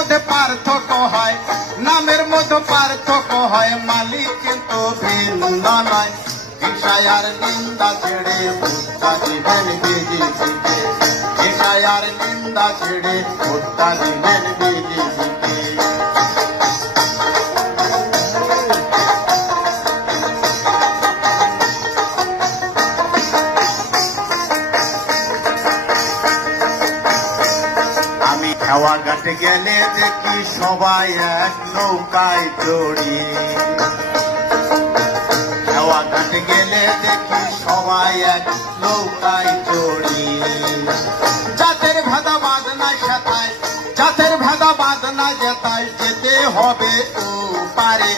মধ্যে পার্থক্য হয়, নামের মধ্যে পার্থক্য হয়, মালিক কিন্তু ভিন্ন নয়। হিংসায় আর নিন্দা ছেড়ে ভোটটা দিবেন বিজেপিকে, হিংসায় আর নিন্দা ছেড়ে ভোটটা দিবেন বিজেপিকে। আমি খেওয়া ঘাটে গেলে দেখি সবাই এক নৌকায় চড়ি, খেওয়া ঘাটে গেলে দেখি সবাই এক নৌকায় চড়ি। জাতের ভেদাবাদ না সেথায়, জাতের ভেদাবাদ না যেথায়, যেতে হবে ও পারে।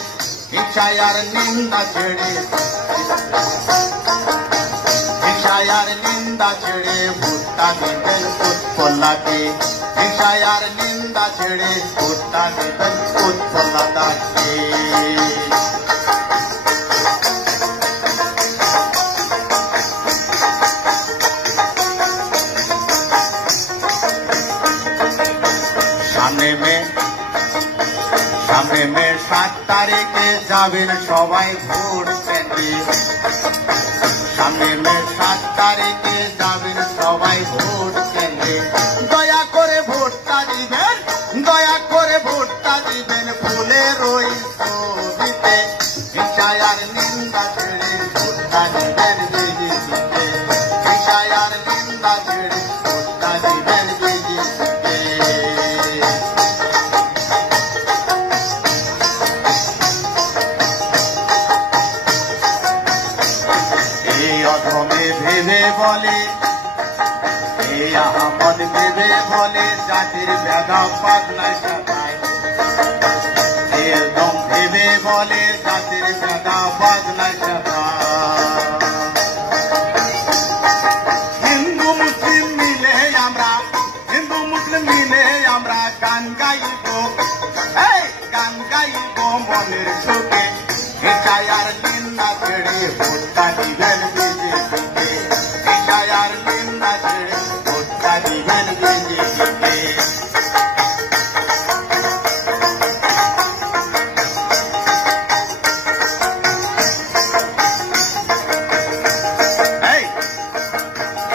হিংসায় আর নিন্দা ছেড়ে, হিংসায় আর নিন্দা ছেড়ে ভোটটা দিবেন উৎপলাকে, হিংসায় আর নিন্দা ছেড়ে ভোটটা দিবেন উৎপলাকে। সামনে মে 7 তারিখে যাবেন সবাই ভোট দিতে, সামনে মে 7 তারিখে যাবেন সবাই ভোট দিতে। দয়া করে ভোটটা দিবেন, দয়া করে ভোটটা দিবেন ফুলের ওই ছবিতে। হিংসায় আর নিন্দা ছেড়ে ভোটটা দিবেন বিজেপিকে, হিংসায় আর নিন্দা ছেড়ে ভোটটা দিবেন বিজেপিকে। এই অধমে ভেবে বলে, এই আহমদ ভেবে বলে জাতির ভেদাভেদ নাই সেথায়, একদম ভেবে বলে জাতির ভেদাভেদ নাই সেথায়। হিন্দু মুসলিম মিলে আমরা, হিন্দু মুসলিম মিলে আমরা গান গাইব, এই গান গাইব মনের সুখে। হিংসায় আর নিন্দা ছেড়ে ভোটটা দিবেন বিজেপিকে, হিংসায় আর নিন্দা ছেড়ে ভোটটা দিবেন বিজেপিকে।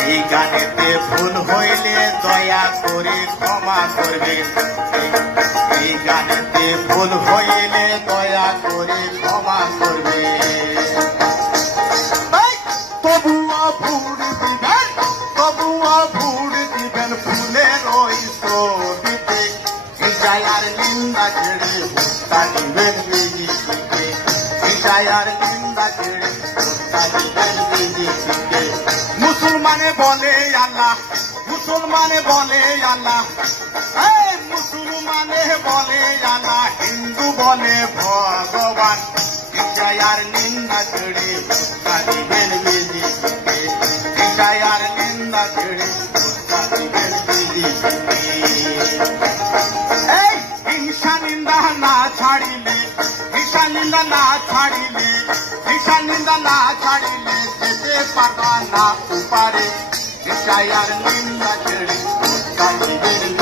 এই গানেতে ভুল হইলে দয়া করে ক্ষমা করবেন, এই গানেতে ভুল হইলে দয়া করে ক্ষমা করবেন। তবুও ভোট দিবেন, তবুও ভোট দিবেন ফুলের ওই ছবিতে। হিংসায় আর নিন্দা ছেড়ে ভোটটা দিবেন বিজেপিকে, হিংসায় আর নিন্দা ছেড়ে ভোটটা দিবেন বিজেপিকে। মুসলমানে বলে আল্লাহ, মুসলমানে বলে আল্লাহ, এই মুসলমানে বলে আল্লাহ, হিন্দু বলে ভগবান। হিংসায় আর নিন্দা ছেড়ে ভোটটা দিবেন বিজেপিকে, হিংসায় আর নিন্দা ছেড়ে ভোটটা দিবেন বিজেপিকে। এই হিংসা নিন্দা না ছাড়িলে, হিংসা নিন্দা না ছাড়িলে, হিংসা নিন্দা না ছাড়িলে যেতে পারবা না উপারে। হিংসায় আর নিন্দা ছেড়ে ভোটটা দিবেন।